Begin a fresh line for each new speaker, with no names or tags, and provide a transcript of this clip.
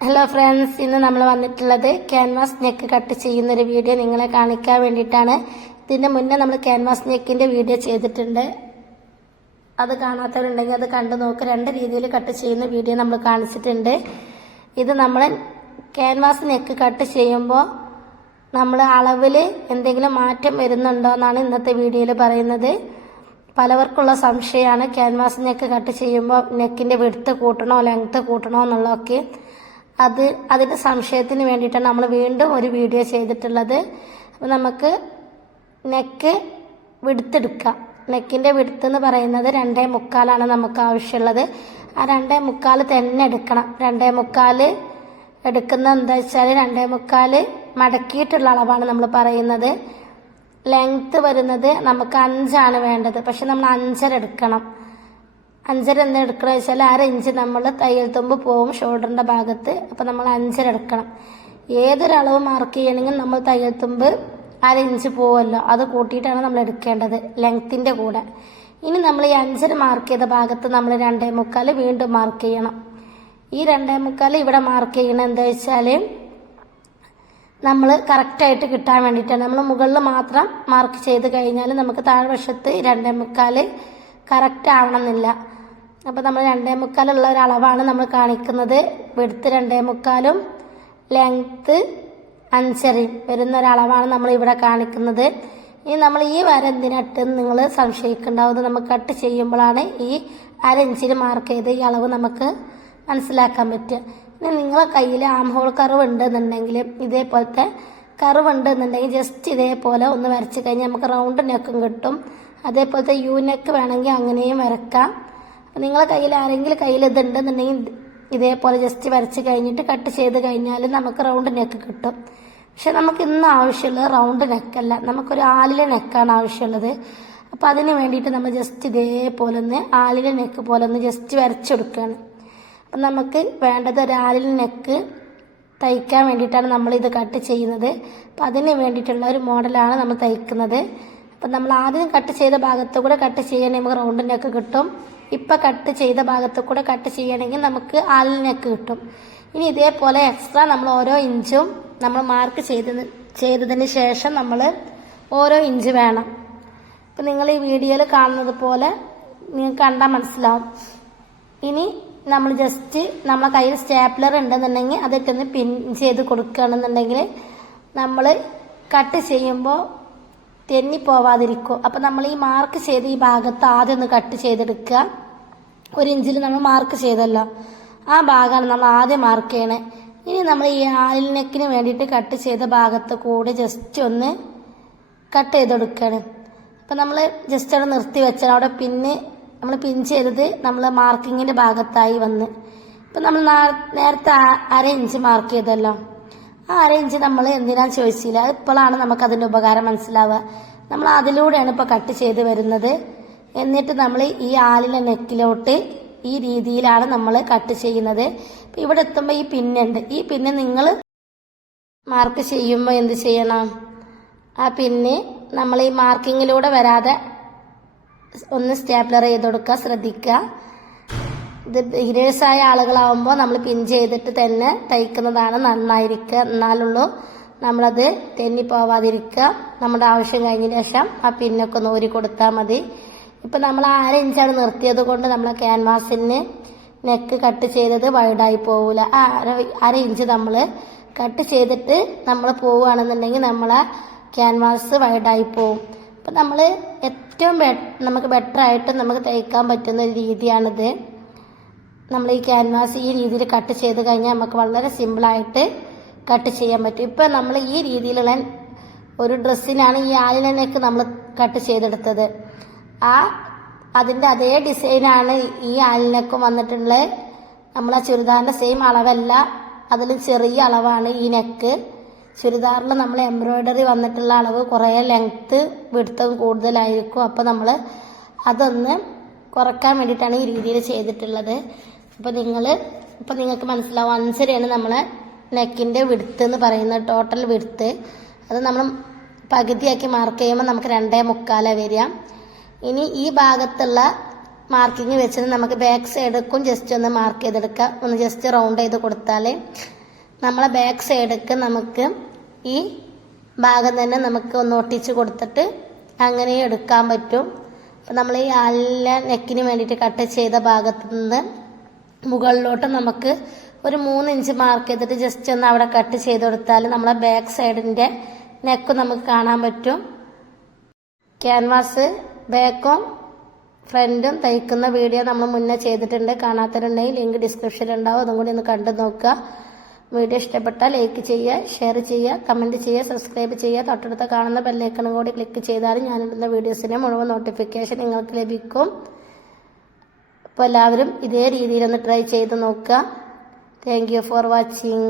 Hello friends ഇന്ന് നമ്മൾ വന്നിട്ടുള്ളത് ക്യാൻവാസ് നെക്ക് കട്ട് ചെയ്യുന്ന ഒരു വീഡിയോ നിങ്ങളെ കാണിക്കാൻ വേണ്ടിയിട്ടാണ്. ഇതിന്റെ മുന്നേ നമ്മൾ ക്യാൻവാസ് നെക്കിന്റെ വീഡിയോ ചെയ്തിട്ടുണ്ട്. അത് കാണാത്തവരുണ്ടെങ്കിൽ അത് കണ്ടു നോക്ക്. രണ്ട് രീതിയിൽ കട്ട് ചെയ്യുന്ന വീഡിയോ നമ്മൾ കാണിച്ചിട്ടുണ്ട്. ഇത് നമ്മൾ ക്യാൻവാസ് നെക്ക് കട്ട് ചെയ്യുമ്പോൾ നമ്മൾ അളവിൽ എന്തെങ്കിലും മാറ്റം വരുന്നുണ്ടോ എന്നാണ് ഇന്നത്തെ വീഡിയോയിൽ പറയുന്നത്. പലവർക്കുള്ള സംശയമാണ് ക്യാൻവാസ് നെക്ക് കട്ട് ചെയ്യുമ്പോൾ നെക്കിന്റെ വിടുത്ത് കൂട്ടണോ ലെങ്ത്ത് കൂട്ടണോ എന്നുള്ളതൊക്കെ. അത് അതിന്റെ സംശയത്തിന് വേണ്ടിയിട്ടാണ് നമ്മൾ വീണ്ടും ഒരു വീഡിയോ ചെയ്തിട്ടുള്ളത്. അപ്പോൾ നമുക്ക് നെക്ക് വിടുത്തെടുക്കാം. നെക്കിന്റെ വിടുത്ത് എന്ന് പറയുന്നത് രണ്ടേ മുക്കാലാണ് നമുക്ക് ആവശ്യമുള്ളത്. ആ രണ്ടേ മുക്കാൽ തന്നെ എടുക്കണം. രണ്ടേ മുക്കാൽ എടുക്കുന്ന എന്താ വെച്ചാൽ രണ്ടേ മുക്കാൽ മടക്കിയിട്ടുള്ള അളവാണ് നമ്മൾ പറയുന്നത്. ലെങ്ത് വരുന്നത് നമുക്ക് അഞ്ചാണ് വേണ്ടത്. പക്ഷെ നമ്മൾ അഞ്ചര എടുക്കണം. അഞ്ചര എന്ന് എടുക്കണം വെച്ചാൽ അര ഇഞ്ച് നമ്മൾ തയ്യൽ തുമ്പ് പോവും ഷോൾഡറിന്റെ ഭാഗത്ത്. അപ്പം നമ്മൾ അഞ്ചര എടുക്കണം. ഏതൊരളവ് മാർക്ക് ചെയ്യണമെങ്കിൽ നമ്മൾ തയ്യൽ തുമ്പ് അര ഇഞ്ച് പോവുമല്ലോ അത് കൂട്ടിയിട്ടാണ് നമ്മൾ എടുക്കേണ്ടത് ലെങ്ത്തിന്റെ കൂടെ. ഇനി നമ്മൾ ഈ അഞ്ചര മാർക്ക് ചെയ്ത ഭാഗത്ത് നമ്മൾ രണ്ടേ മുക്കാൽ വീണ്ടും മാർക്ക് ചെയ്യണം. ഈ രണ്ടേ മുക്കാൽ ഇവിടെ മാർക്ക് ചെയ്യണം എന്താ വെച്ചാൽ നമ്മൾ കറക്റ്റായിട്ട് കിട്ടാൻ വേണ്ടിയിട്ടാണ്. നമ്മൾ മുകളിൽ മാത്രം മാർക്ക് ചെയ്ത് കഴിഞ്ഞാൽ നമുക്ക് താഴ്വശത്ത് രണ്ടേ മുക്കാൽ കറക്റ്റ് ആവണമെന്നില്ല. അപ്പോൾ നമ്മൾ രണ്ടേ മുക്കാലുള്ള ഒരു അളവാണ് നമ്മൾ കാണിക്കുന്നത്. വെടുത്ത് രണ്ടേ മുക്കാലും ലെങ്ത്ത് അഞ്ചരയും വരുന്ന ഒരളവാണ് നമ്മൾ ഇവിടെ കാണിക്കുന്നത്. ഇനി നമ്മൾ ഈ വര എന്തിനട്ട് നിങ്ങൾ സംശയിക്കേണ്ടാവുന്നത് നമ്മൾ കട്ട് ചെയ്യുമ്പോഴാണ് ഈ അരഞ്ചിൽ മാർക്ക് ചെയ്ത് ഈ അളവ് നമുക്ക് മനസ്സിലാക്കാൻ പറ്റുക. ഇനി നിങ്ങളെ കയ്യിൽ ആം ഹോൾ കർവ് ഉണ്ടെന്നുണ്ടെങ്കിൽ ഇതേപോലത്തെ കർവ് ഉണ്ടെന്നുണ്ടെങ്കിൽ ജസ്റ്റ് ഇതേപോലെ ഒന്ന് വരച്ച് കഴിഞ്ഞാൽ നമുക്ക് റൗണ്ട് നെക്കും കിട്ടും. അതേപോലത്തെ യു നെക്ക് വേണമെങ്കിൽ അങ്ങനെയും വരക്കാം. നിങ്ങളെ കയ്യിൽ ആരെങ്കിലും കയ്യിൽ ഇതുണ്ടെന്നുണ്ടെങ്കിൽ ഇതേപോലെ ജസ്റ്റ് വരച്ച് കഴിഞ്ഞിട്ട് കട്ട് ചെയ്ത് കഴിഞ്ഞാൽ നമുക്ക് റൗണ്ട് നെക്ക് കിട്ടും. പക്ഷെ നമുക്ക് ഇന്ന് ആവശ്യമുള്ളത് റൗണ്ട് നെക്കല്ല നമുക്കൊരു ആലിലെ നെക്കാണ് ആവശ്യമുള്ളത്. അപ്പം അതിന് വേണ്ടിയിട്ട് നമ്മൾ ജസ്റ്റ് ഇതേപോലെ ഒന്ന് ആലിലെ നെക്ക് പോലെ ഒന്ന് ജസ്റ്റ് വരച്ചെടുക്കുകയാണ് അപ്പം നമുക്ക് വേണ്ടത് ഒരു ആലിലെ നെക്ക് തയ്ക്കാൻ വേണ്ടിയിട്ടാണ് നമ്മൾ ഇത് കട്ട് ചെയ്യുന്നത്. അപ്പം അതിന് വേണ്ടിയിട്ടുള്ള ഒരു മോഡലാണ് നമ്മൾ തയ്ക്കുന്നത്. അപ്പം നമ്മൾ ആദ്യം കട്ട് ചെയ്ത ഭാഗത്ത് കൂടെ കട്ട് ചെയ്യാൻ നമുക്ക് നെക്ക് കിട്ടും. ഇപ്പം കട്ട് ചെയ്ത ഭാഗത്ത് കൂടെ കട്ട് ചെയ്യണമെങ്കിൽ നമുക്ക് ആലിനൊക്കെ കിട്ടും. ഇനി ഇതേപോലെ എക്സ്ട്രാ നമ്മൾ ഓരോ ഇഞ്ചും നമ്മൾ മാർക്ക് ചെയ്തത് ചെയ്തതിന് ശേഷം നമ്മൾ ഓരോ ഇഞ്ച് വേണം. ഇപ്പം നിങ്ങൾ ഈ വീഡിയോയിൽ കാണുന്നത് പോലെ നിങ്ങൾക്ക് കണ്ടാൽ മനസ്സിലാവും. ഇനി നമ്മൾ ജസ്റ്റ് നമ്മളെ കയ്യിൽ സ്റ്റാപ്ലർ ഉണ്ടെന്നുണ്ടെങ്കിൽ അതൊക്കെ ഒന്ന് പിൻ ചെയ്ത് കൊടുക്കുകയാണെന്നുണ്ടെങ്കിൽ നമ്മൾ കട്ട് ചെയ്യുമ്പോൾ തെന്നിപ്പോവാതിരിക്കും. അപ്പം നമ്മൾ ഈ മാർക്ക് ചെയ്ത് ഈ ഭാഗത്ത് ആദ്യം ഒന്ന് കട്ട് ചെയ്തെടുക്കുക ഒരു ഇഞ്ചിൽ നമ്മൾ മാർക്ക് ചെയ്തല്ലോ. ആ ഭാഗമാണ് നമ്മൾ ആദ്യം മാർക്ക് ചെയ്യണേ. ഇനി നമ്മൾ ഈ ആലിൽ നെക്കിന് വേണ്ടിയിട്ട് കട്ട് ചെയ്ത ഭാഗത്ത് കൂടെ ജസ്റ്റ് ഒന്ന് കട്ട് ചെയ്തെടുക്കുകയാണ് അപ്പം നമ്മൾ ജസ്റ്റ് അവിടെ നിർത്തി വെച്ചാൽ അവിടെ പിന്നെ നമ്മൾ പിൻ ചെയ്തത് നമ്മൾ മാർക്കിങ്ങിന്റെ ഭാഗത്തായി വന്ന്. ഇപ്പം നമ്മൾ നേരത്തെ അര ഇഞ്ച് മാർക്ക് ചെയ്തല്ലോ. ആ റേഞ്ച് നമ്മൾ എന്തിനാന്ന് ചോദിച്ചില്ല? ഇപ്പോഴാണ് നമുക്ക് അതിന്റെ ഉപകാരം മനസ്സിലാവുക. നമ്മൾ അതിലൂടെയാണ് ഇപ്പോൾ കട്ട് ചെയ്ത് വരുന്നത്. എന്നിട്ട് നമ്മൾ ഈ ആലിലെ നെക്കിലോട്ട് ഈ രീതിയിലാണ് നമ്മൾ കട്ട് ചെയ്യുന്നത്. ഇവിടെ എത്തുമ്പോൾ ഈ പിന്നുണ്ട്. ഈ പിന്നെ നിങ്ങൾ മാർക്ക് ചെയ്യുമ്പോൾ എന്ത് ചെയ്യണം? ആ പിന്നെ നമ്മൾ ഈ മാർക്കിങ്ങിലൂടെ വരാതെ ഒന്ന് സ്റ്റാപ്ലർ ചെയ്ത് കൊടുക്കുക. ശ്രദ്ധിക്കുക. ഇത് ആയ ആളുകളാവുമ്പോൾ നമ്മൾ പിൻ ചെയ്തിട്ട് തന്നെ തയ്ക്കുന്നതാണ് നന്നായിരിക്കുക. എന്നാലുള്ളൂ നമ്മളത് തെന്നിപ്പോവാതിരിക്കുക. നമ്മുടെ ആവശ്യം കഴിഞ്ഞ ശേഷം ആ പിന്നൊക്കെ ഊരി കൊടുത്താൽ മതി. ഇപ്പം നമ്മൾ അര ഇഞ്ചാണ് നിർത്തിയത് കൊണ്ട് നമ്മളെ ക്യാൻവാസിന് നെക്ക് കട്ട് ചെയ്തത് വൈഡായി പോവില്ല ആ അര അര ഇഞ്ച് നമ്മൾ കട്ട് ചെയ്തിട്ട് നമ്മൾ പോവുകയാണെന്നുണ്ടെങ്കിൽ നമ്മളെ ക്യാൻവാസ് വൈഡായി പോവും. അപ്പം നമ്മൾ ഏറ്റവും നമുക്ക് ബെറ്റർ ആയിട്ട് നമുക്ക് തയ്ക്കാൻ പറ്റുന്ന ഒരു രീതിയാണിത്. നമ്മൾ ഈ ക്യാൻവാസ് ഈ രീതിയിൽ കട്ട് ചെയ്ത് കഴിഞ്ഞാൽ നമുക്ക് വളരെ സിമ്പിളായിട്ട് കട്ട് ചെയ്യാൻ പറ്റും. ഇപ്പം നമ്മൾ ഈ രീതിയിലുള്ള ഒരു ഡ്രസ്സിനാണ് ഈ ആലിനെക്ക് നമ്മൾ കട്ട് ചെയ്തെടുത്തത്. ആ അതിന്റെ അതേ ഡിസൈനാണ് ഈ ആലിനൊക്കെ വന്നിട്ടുള്ളത് നമ്മൾ ആ ചുരിദാറിന്റെ സെയിം അളവല്ല അതിൽ ചെറിയ അളവാണ് ഈ നെക്ക് ചുരിദാറിൽ നമ്മൾ എംബ്രോയിഡറി വന്നിട്ടുള്ള അളവ് കുറേ ലെങ്ത്ത് വിടുത്തം കൂടുതലായിരിക്കും. അപ്പോൾ നമ്മൾ അതൊന്ന് കുറയ്ക്കാൻ വേണ്ടിയിട്ടാണ് ഈ രീതിയിൽ ചെയ്തിട്ടുള്ളത്. അപ്പോൾ നിങ്ങൾ ഇപ്പോൾ നിങ്ങൾക്ക് മനസ്സിലാവും അഞ്ചരയാണ് നമ്മളെ നെക്കിന്റെ വിടുത്ത് എന്ന് പറയുന്നത് ടോട്ടൽ വിടുത്ത്. അത് നമ്മൾ പകുതിയാക്കി മാർക്ക് ചെയ്യുമ്പോൾ നമുക്ക് രണ്ടേ മുക്കാലേ വരിക. ഇനി ഈ ഭാഗത്തുള്ള മാർക്കിങ് വെച്ചിട്ട് നമുക്ക് ബാക്ക് സൈഡേക്കും ജസ്റ്റ് ഒന്ന് മാർക്ക് ചെയ്തെടുക്കാം. ഒന്ന് ജസ്റ്റ് റൗണ്ട് ചെയ്ത് കൊടുത്താൽ നമ്മളെ ബാക്ക് സൈഡേക്ക് നമുക്ക് ഈ ഭാഗം തന്നെ നമുക്ക് ഒന്ന് ഒട്ടിച്ച് കൊടുത്തിട്ട് അങ്ങനെ എടുക്കാൻ പറ്റും. അപ്പം നമ്മൾ ഈ അല്ല നെക്കിന് വേണ്ടിയിട്ട് കട്ട് ചെയ്ത ഭാഗത്തു നിന്ന് മുകളിലോട്ട് നമുക്ക് ഒരു മൂന്ന് ഇഞ്ച് മാർക്ക് ചെയ്തിട്ട് ജസ്റ്റ് ഒന്ന് അവിടെ കട്ട് ചെയ്ത് കൊടുത്താൽ നമ്മളെ ബാക്ക് സൈഡിന്റെ നെക്ക് നമുക്ക് കാണാൻ പറ്റും. ക്യാൻവാസ് ബാക്കും ഫ്രണ്ടും തയ്ക്കുന്ന വീഡിയോ നമ്മൾ മുന്നേ ചെയ്തിട്ടുണ്ട്. കാണാത്തവരുണ്ടെങ്കിൽ ലിങ്ക് ഡിസ്ക്രിപ്ഷനിൽ ഉണ്ടാവും. അതും കൂടി ഒന്ന് കണ്ടു നോക്കുക. വീഡിയോ ഇഷ്ടപ്പെട്ടാൽ ലൈക്ക് ചെയ്യുക ഷെയർ ചെയ്യുക കമന്റ് ചെയ്യുക സബ്സ്ക്രൈബ് ചെയ്യുക. തൊട്ടടുത്ത് കാണുന്ന ബെല്ലൈക്കണും കൂടി ക്ലിക്ക് ചെയ്താൽ ഞാനിടുന്ന വീഡിയോസിന്റെ മുഴുവൻ നോട്ടിഫിക്കേഷൻ നിങ്ങൾക്ക് ലഭിക്കും. അപ്പോൾ എല്ലാവരും ഇതേ രീതിയിലൊന്ന് ട്രൈ ചെയ്ത് നോക്കുക. Thank you for watching